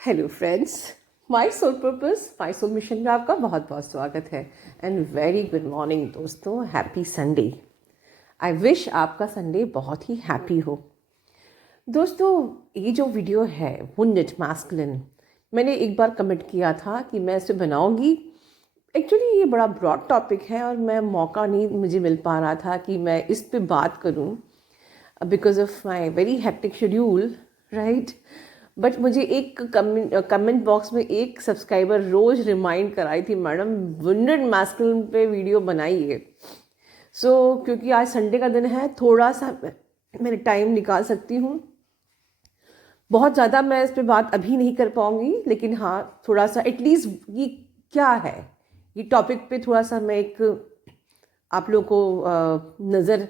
Hello friends, my sole purpose my sole mission में आपका बहुत बहुत स्वागत है एंड वेरी गुड मॉर्निंग दोस्तों। Happy Sunday. आई विश आपका संडे बहुत ही हैप्पी हो। दोस्तों, ये जो वीडियो है वुंडेड मैस्कुलिन, मैंने एक बार कमेंट किया था कि मैं इसे बनाऊंगी। एक्चुअली ये बड़ा ब्रॉड टॉपिक है और मैं मौका नहीं मुझे मिल पा रहा था कि मैं इस पे बात करूं because of my very hectic schedule, right. But मुझे एक कमेंट बॉक्स में एक सब्सक्राइबर रोज़ रिमाइंड कराई थी, मैडम वुंडेड मैस्कुलिन पे वीडियो बनाइए। क्योंकि आज संडे का दिन है, थोड़ा सा मैंने टाइम निकाल सकती हूँ। बहुत ज़्यादा मैं इस पे बात अभी नहीं कर पाऊँगी, लेकिन हाँ थोड़ा सा एटलीस्ट ये क्या है, ये टॉपिक पे थोड़ा सा मैं एक आप लोगों को नज़र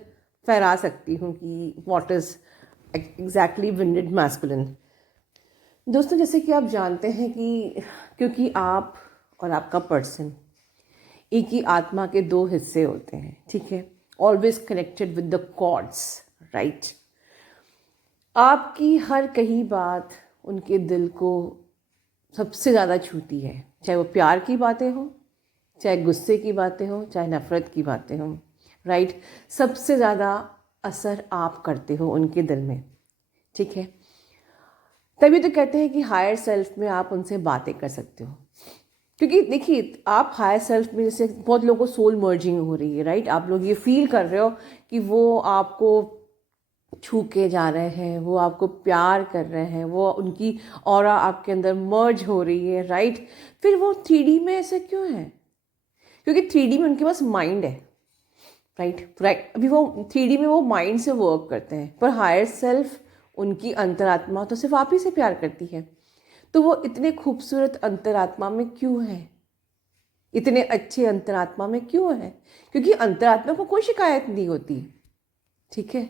फहरा सकती हूँ कि what is exactly wounded masculine. दोस्तों, जैसे कि आप जानते हैं कि क्योंकि आप और आपका पर्सन एक ही आत्मा के दो हिस्से होते हैं, ठीक है, always connected with the cords, right. आपकी हर कही बात उनके दिल को सबसे ज़्यादा छूती है, चाहे वो प्यार की बातें हों, चाहे गुस्से की बातें हों, चाहे नफ़रत की बातें हों, राइट। सबसे ज़्यादा असर आप करते हो उनके दिल में, ठीक है। तभी तो कहते हैं कि हायर सेल्फ में आप उनसे बातें कर सकते हो, क्योंकि देखिए आप हायर सेल्फ में जैसे बहुत लोगों को सोल मर्जिंग हो रही है, राइट। आप लोग ये फील कर रहे हो कि वो आपको छू के जा रहे हैं, वो आपको प्यार कर रहे हैं, वो उनकी ऑरा आपके अंदर मर्ज हो रही है, राइट। फिर वो 3D में ऐसा क्यों है? क्योंकि 3D में उनके पास माइंड है, राइट। अभी वो 3D में वो माइंड से वर्क करते हैं, पर हायर सेल्फ उनकी अंतरात्मा तो सिर्फ आप ही से प्यार करती है। तो वो इतने खूबसूरत अंतरात्मा में क्यों है, इतने अच्छे अंतरात्मा में क्यों है? क्योंकि अंतरात्मा को कोई शिकायत नहीं होती, ठीक है।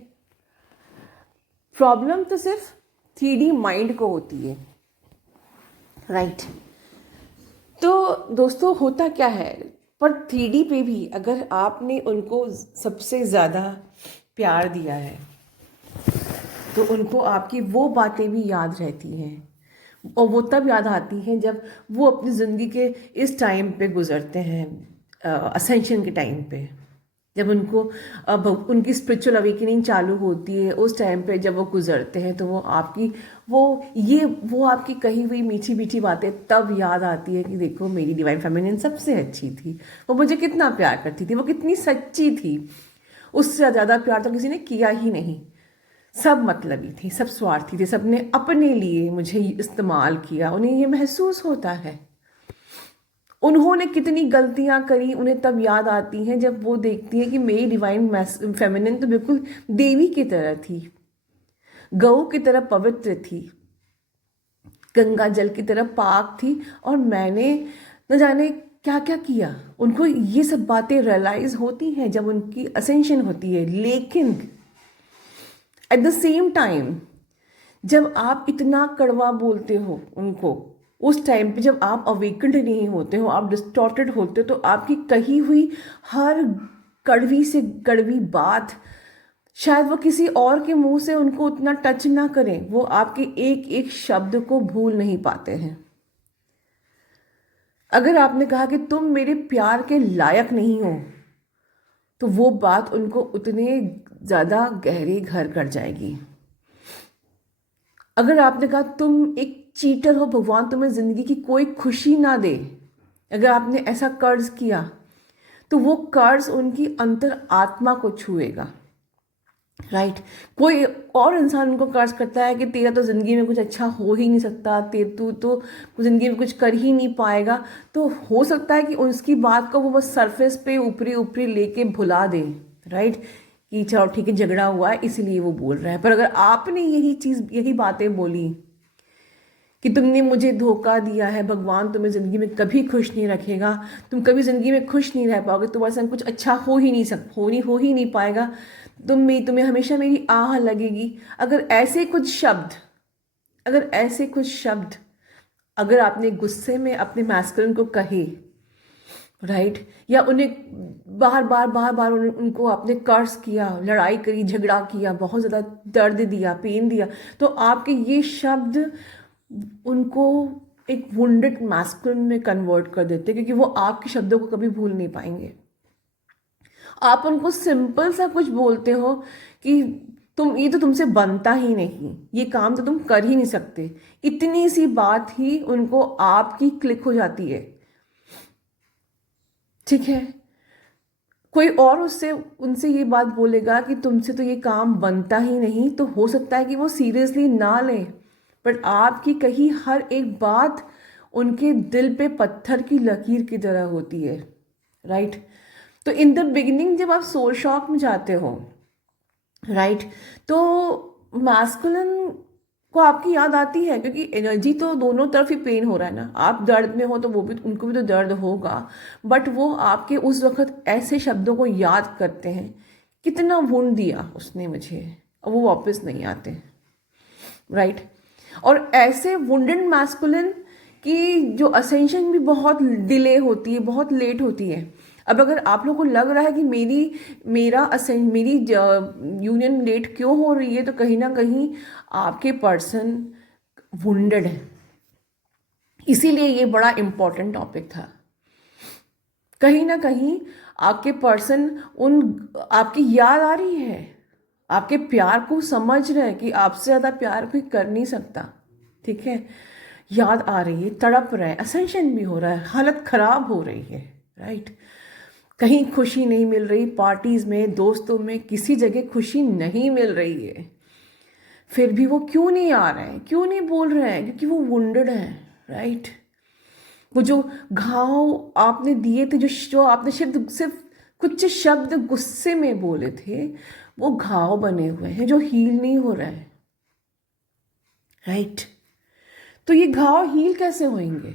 प्रॉब्लम तो सिर्फ 3D माइंड को होती है, राइट। तो दोस्तों, होता क्या है, पर 3D पे भी अगर आपने उनको सबसे ज़्यादा प्यार दिया है तो उनको आपकी वो बातें भी याद रहती हैं, और वो तब याद आती हैं जब वो अपनी ज़िंदगी के इस टाइम पे गुजरते हैं, असेंशन के टाइम पे, जब उनको उनकी स्पिरिचुअल अवेकनिंग चालू होती है। उस टाइम पे जब वो गुजरते हैं तो वो आपकी वो आपकी कही हुई मीठी मीठी बातें तब याद आती है कि देखो मेरी डिवाइन फेमिनिन सबसे अच्छी थी, वो मुझे कितना प्यार करती थी, वो कितनी सच्ची थी, उससे ज़्यादा प्यार तो किसी ने किया ही नहीं। सब मतलबी थी, सब स्वार्थी थे, सबने अपने लिए मुझे इस्तेमाल किया। उन्हें ये महसूस होता है। उन्होंने कितनी गलतियां करी उन्हें तब याद आती हैं जब वो देखती हैं कि मेरी डिवाइन फेमिनिन तो बिल्कुल देवी की तरह थी, गऊ की तरह पवित्र थी, गंगा जल की तरह पाक थी, और मैंने न जाने क्या क्या किया। उनको ये सब बातें रियलाइज होती हैं जब उनकी असेंशन होती है। लेकिन एट द सेम टाइम जब आप इतना कड़वा बोलते हो उनको, उस टाइम पे जब आप अवेकल्ड नहीं होते हो, आप डिस्टॉर्टेड होते हो, तो आपकी कही हुई हर कड़वी से कड़वी बात शायद वो किसी और के मुंह से उनको उतना टच ना करें, वो आपके एक एक शब्द को भूल नहीं पाते हैं। अगर आपने कहा कि तुम मेरे प्यार के लायक नहीं हो, तो वो बात उनको उतने ज़्यादा गहरे घर कर जाएगी। अगर आपने कहा तुम एक चीटर हो, भगवान तुम्हें जिंदगी की कोई खुशी ना दे, अगर आपने ऐसा कर्ज किया, तो वो कर्ज उनकी अंतर आत्मा को छुएगा, राइट। कोई और इंसान उनको कर्ज करता है कि तेरा तो जिंदगी में कुछ अच्छा हो ही नहीं सकता, तू तो जिंदगी में कुछ कर ही नहीं पाएगा, तो हो सकता है कि उसकी बात को वो बस सरफेस पे ऊपरी ऊपरी लेके भुला दे, राइट, कि चलो ठीक है झगड़ा हुआ है इसलिए वो बोल रहा है। पर अगर आपने यही बातें बोली कि तुमने मुझे धोखा दिया है, भगवान तुम्हें ज़िंदगी में कभी खुश नहीं रखेगा, तुम कभी ज़िंदगी में खुश नहीं रह पाओगे, तुम्हारे संग कुछ अच्छा हो ही नहीं पाएगा, तुम्हें हमेशा मेरी आह लगेगी। अगर ऐसे कुछ शब्द अगर आपने गुस्से में अपने मैस्कुलिन को कहे, राइट, या उन्हें बार बार उनको आपने कर्स किया, लड़ाई करी, झगड़ा किया, बहुत ज़्यादा दर्द दिया, पेन दिया, तो आपके ये शब्द उनको एक वुंडेड मैस्कुलिन में कन्वर्ट कर देते हैं, क्योंकि वो आपके शब्दों को कभी भूल नहीं पाएंगे। आप उनको सिंपल सा कुछ बोलते हो कि तुम, ये तो तुमसे बनता ही नहीं, ये काम तो तुम कर ही नहीं सकते, इतनी सी बात ही उनको आपकी क्लिक हो जाती है। ठीक है, कोई और उससे उनसे ये बात बोलेगा कि तुमसे तो ये काम बनता ही नहीं, तो हो सकता है कि वो सीरियसली ना लें, बट आपकी कही हर एक बात उनके दिल पे पत्थर की लकीर की तरह होती है। राइट। तो इन द बिगिनिंग जब आप सोल शॉक में जाते हो, राइट, तो मैस्कुलिन को आपकी याद आती है, क्योंकि एनर्जी तो दोनों तरफ ही पेन हो रहा है ना, आप दर्द में हो तो वो भी, उनको भी तो दर्द होगा, बट वो आपके उस वक्त ऐसे शब्दों को याद करते हैं, कितना वुंड दिया उसने मुझे, और वो वापस नहीं आते। राइट। और ऐसे वुंडेड मैस्कुलिन की जो असेंशन भी बहुत डिले होती है, बहुत लेट होती है। अब अगर आप लोगों को लग रहा है कि मेरी यूनियन लेट क्यों हो रही है, तो कहीं ना कहीं आपके पर्सन वुंडेड है, इसीलिए ये बड़ा इम्पोर्टेंट टॉपिक था। कहीं ना कहीं आपके पर्सन उन आपकी याद आ रही है, आपके प्यार को समझ रहे हैं कि आपसे ज़्यादा प्यार कोई कर नहीं सकता। ठीक है, याद आ रही है, तड़प रहे हैं, असेंशन भी हो रहा है, हालत ख़राब हो रही है। राइट। कहीं खुशी नहीं मिल रही, पार्टीज़ में, दोस्तों में, किसी जगह खुशी नहीं मिल रही है, फिर भी वो क्यों नहीं आ रहे हैं, क्यों नहीं बोल रहे हैं? क्योंकि वो वुंडेड हैं। राइट। वो जो घाव आपने दिए थे, जो आपने सिर्फ कुछ शब्द गुस्से में बोले थे, वो घाव बने हुए हैं जो हील नहीं हो रहे हैं। राइट। तो ये घाव हील कैसे होंगे?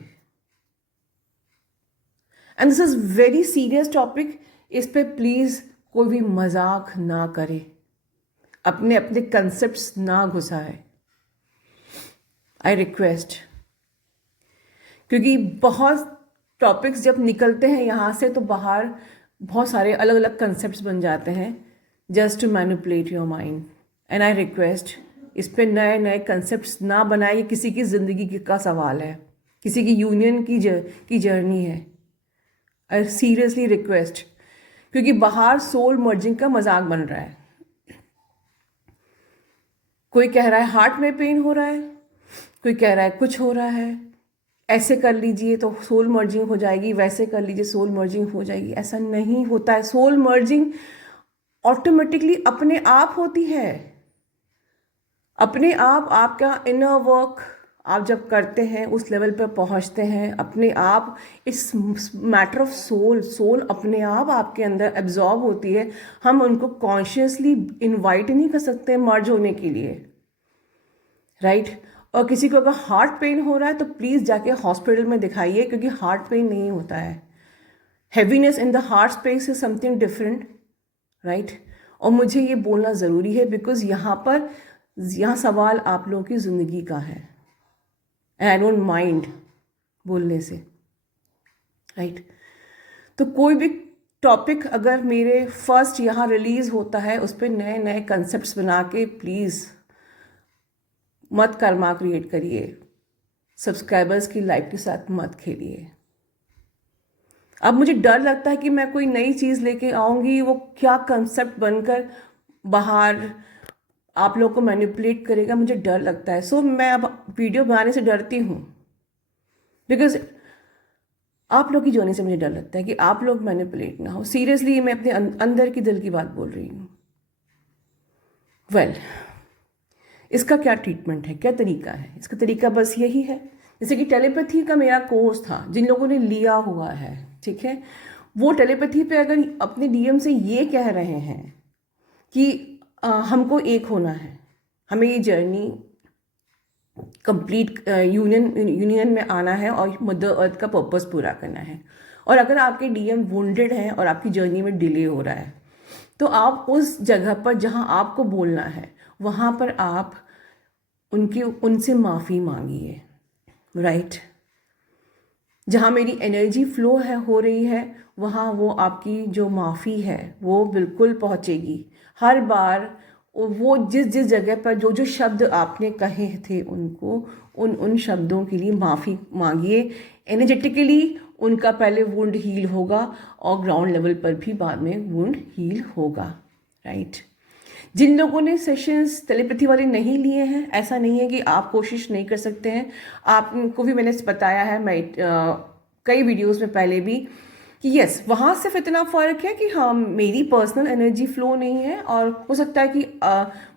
And this is very serious topic. इस पे प्लीज कोई भी मजाक ना करे, अपने अपने कंसेप्ट्स ना घुसाए, आई रिक्वेस्ट। क्योंकि बहुत टॉपिक्स जब निकलते हैं यहाँ से, तो बाहर बहुत सारे अलग अलग कंसेप्ट्स बन जाते हैं, just to manipulate your mind. And I request, इस पे नए नए कंसेप्ट्स ना बनाए। किसी की ज़िंदगी का सवाल है, किसी की यूनियन की जर्नी है। आई सीरियसली रिक्वेस्ट, क्योंकि बाहर सोल मर्जिंग का मजाक बन रहा है। कोई कह रहा है हार्ट में पेन हो रहा है, कोई कह रहा है कुछ हो रहा है, ऐसे कर लीजिए तो सोल मर्जिंग हो जाएगी, वैसे कर लीजिए सोल मर्जिंग हो जाएगी। ऐसा नहीं होता है। सोल मर्जिंग ऑटोमेटिकली अपने आप होती है, अपने आप। आपका इनर वर्क आप जब करते हैं, उस लेवल पर पहुंचते हैं, अपने आप इस मैटर ऑफ सोल अपने आप आपके अंदर एब्जॉर्ब होती है। हम उनको कॉन्शियसली इनवाइट नहीं कर सकते मर्ज होने के लिए। राइट। और किसी को अगर हार्ट पेन हो रहा है तो प्लीज़ जाके हॉस्पिटल में दिखाइए, क्योंकि हार्ट पेन नहीं होता है। Heaviness in the heart space is something different. Right. और मुझे ये बोलना ज़रूरी है, बिकॉज यहाँ सवाल आप लोगों की ज़िंदगी का है, एंड आई डोंट माइंड बोलने से। राइट। तो कोई भी टॉपिक अगर मेरे फर्स्ट यहाँ रिलीज़ होता है, उस पर नए नए कंसेप्ट्स बना के प्लीज़ मत कर्मा क्रिएट करिए, सब्सक्राइबर्स की लाइफ के साथ मत खेलिए। अब मुझे डर लगता है कि मैं कोई नई चीज़ लेके आऊँगी, वो क्या कंसेप्ट बनकर बाहर आप लोग को मैनिपुलेट करेगा, मुझे डर लगता है। सो मैं अब वीडियो बनाने से डरती हूँ, बिकॉज आप लोग की जर्नी से मुझे डर लगता है कि आप लोग मैनिपुलेट ना हो। सीरियसली मैं अपने अंदर की दिल की बात बोल रही हूँ। वेल, इसका क्या ट्रीटमेंट है, क्या तरीका है? इसका तरीका बस यही है, जैसे कि टेलीपैथी का मेरा कोर्स था, जिन लोगों ने लिया हुआ है, ठीक है, वो टेलीपैथी पे अगर अपने डीएम से ये कह रहे हैं कि हमको एक होना है, हमें ये जर्नी कंप्लीट यूनियन में आना है और मदर अर्थ का पर्पस पूरा करना है, और अगर आपके डीएम वुंडेड हैं और आपकी जर्नी में डिले हो रहा है, तो आप उस जगह पर जहां आपको बोलना है, वहां पर आप उनसे माफ़ी मांगिए। राइट। जहाँ मेरी एनर्जी फ्लो हो रही है, वहाँ वो आपकी जो माफ़ी है वो बिल्कुल पहुँचेगी। हर बार वो जिस जिस जगह पर जो जो शब्द आपने कहे थे उनको, उन शब्दों के लिए माफ़ी मांगिए। एनर्जेटिकली उनका पहले वुंड हील होगा और ग्राउंड लेवल पर भी बाद में वुंड हील होगा, राइट। जिन लोगों ने सेशंस टेलीपैथी वाले नहीं लिए हैं, ऐसा नहीं है कि आप कोशिश नहीं कर सकते हैं। आपको भी मैंने बताया है कई वीडियोस में पहले भी कि यस, वहाँ सिर्फ इतना फ़र्क है कि हाँ, मेरी पर्सनल एनर्जी फ्लो नहीं है और हो सकता है कि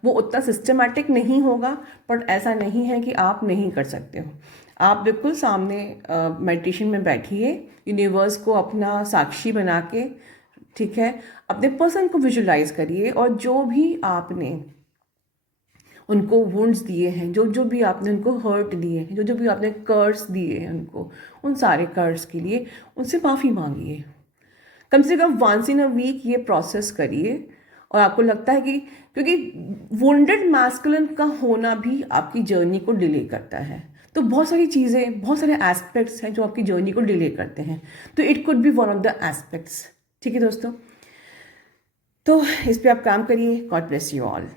वो उतना सिस्टमेटिक नहीं होगा, बट ऐसा नहीं है कि आप नहीं कर सकते हो। आप बिल्कुल सामने मेडिटेशन में बैठिए, यूनिवर्स को अपना साक्षी बना के, ठीक है, अपने पर्सन को विजुलाइज करिए और जो भी आपने उनको वुंड्स दिए हैं, जो जो भी आपने उनको हर्ट दिए हैं, जो जो भी आपने कर्स दिए हैं उनको, उन सारे कर्स के लिए उनसे माफ़ी मांगिए। कम से कम वंस इन अ वीक ये प्रोसेस करिए। और आपको लगता है कि क्योंकि वुंडेड मैस्कुलिन का होना भी आपकी जर्नी को डिले करता है, तो बहुत सारी चीज़ें, बहुत सारे एस्पेक्ट्स हैं जो आपकी जर्नी को डिले करते हैं, तो it could be one of the aspects. ठीक है दोस्तों, तो इस पर आप काम करिए। God bless you all.